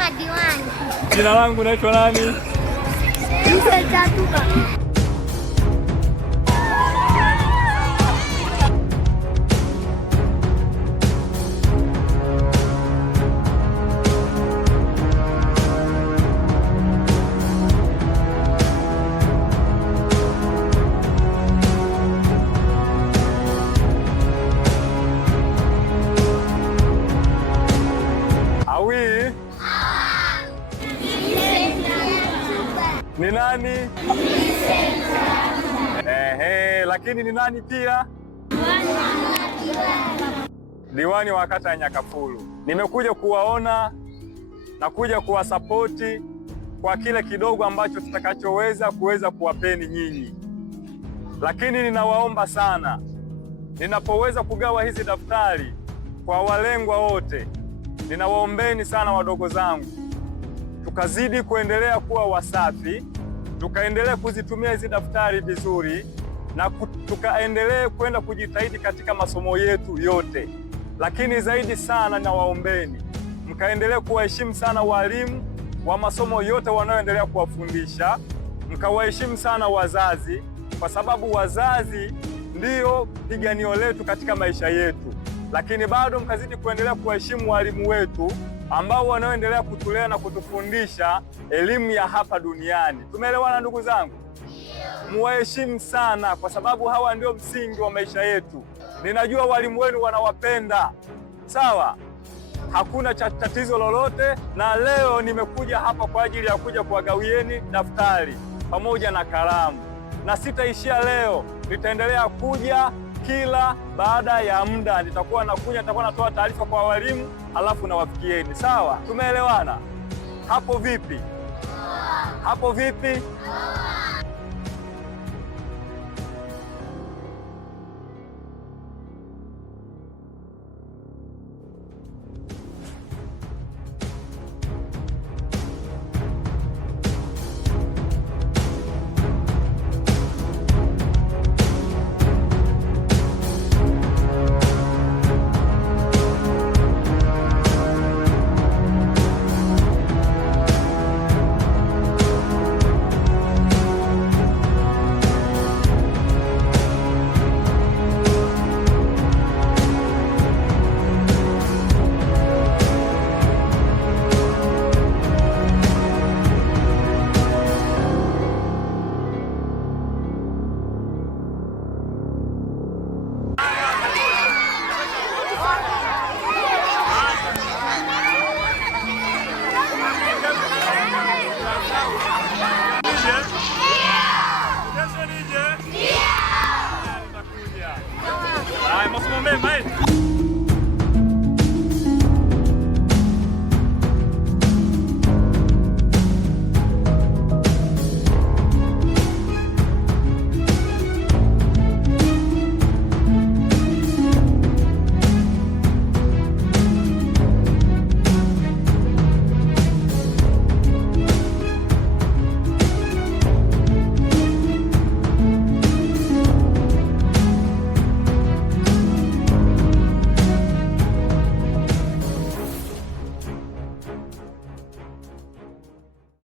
Naitwa Diwani. Jina langu naitwa nani? Ni nani? Lakini ni nani pia? Diwani wa kata ya Nyakafulu. Nimekuja kuwaona na kuja kuwasapoti kwa kile kidogo ambacho tutakachoweza kuwapeni nyinyi, lakini ninawaomba sana, ninapoweza kugawa hizi daftari kwa walengwa wote, ninawaombeni sana wadogo zangu, tukazidi kuendelea kuwa wasafi, tukaendelea kuzitumia hizi daftari vizuri na tukaendelee kwenda kujitahidi katika masomo yetu yote. Lakini zaidi sana nawaombeni mkaendelee kuwaheshimu sana walimu wa masomo yote wanaoendelea kuwafundisha, mkawaheshimu sana wazazi, kwa sababu wazazi ndiyo piganio letu katika maisha yetu. Lakini bado mkazidi kuendelea kuwaheshimu walimu wetu ambao wanaoendelea kutulea na kutufundisha elimu ya hapa duniani. Tumeelewana ndugu zangu? Muwaheshimu sana, kwa sababu hawa ndio msingi wa maisha yetu. Ninajua walimu wenu wanawapenda, sawa? Hakuna tatizo lolote, na leo nimekuja hapa kwa ajili ya kuja kuwagawieni daftari pamoja na kalamu, na sitaishia leo, nitaendelea kuja kila baada ya muda. Nitakuwa natoa taarifa kwa walimu, alafu nawafikieni. Sawa? Tumeelewana hapo vipi? Hapo vipi?